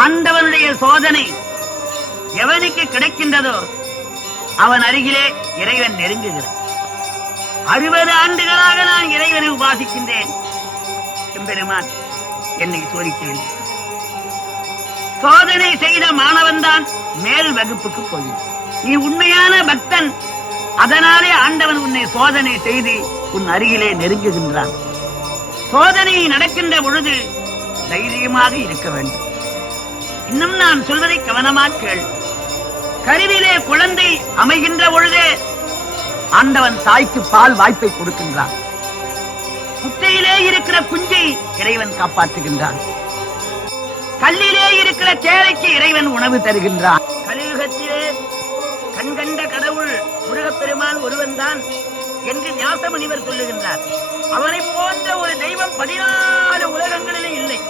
ஆண்டவனுடைய சோதனை எவனுக்கு கிடைக்கின்றதோ அவன் அருகிலே இறைவன் நெருங்குகிறான். 60 ஆண்டுகளாக நான் இறைவனை உபாசிக்கின்றேன். எம்பெருமான் என்னை சோதிக்கவில்லை. சோதனை செய்த மாணவன் தான் மேல் வகுப்புக்கு போகிறான். நீ உண்மையான பக்தன், அதனாலே ஆண்டவன் உன்னை சோதனை செய்து உன் அருகிலே நெருங்குகின்றான். சோதனை நடக்கின்ற பொழுது தைரியமாக இருக்க வேண்டும். இன்னும் நான் சொல்வதை கவனமாக கேள். கருவிலே குழந்தை அமைகின்ற பொழுதே ஆண்டவன் தாய்க்கு பால் வாய்ப்பை கொடுக்கின்றான். குட்டையிலே இருக்கிற குஞ்சை இறைவன் காப்பாற்றுகின்றான். கல்லிலே இருக்கிற தேரைக்கு இறைவன் உணவு தருகின்றான். கலியுகத்திலே கண்கண்ட கடவுள் முருகப்பெருமான் ஒருவன் தான் என்று ஞாச முனிவர் சொல்லுகின்றார். அவரை போன்ற ஒரு தெய்வம் 14 உலகங்களிலே இல்லை.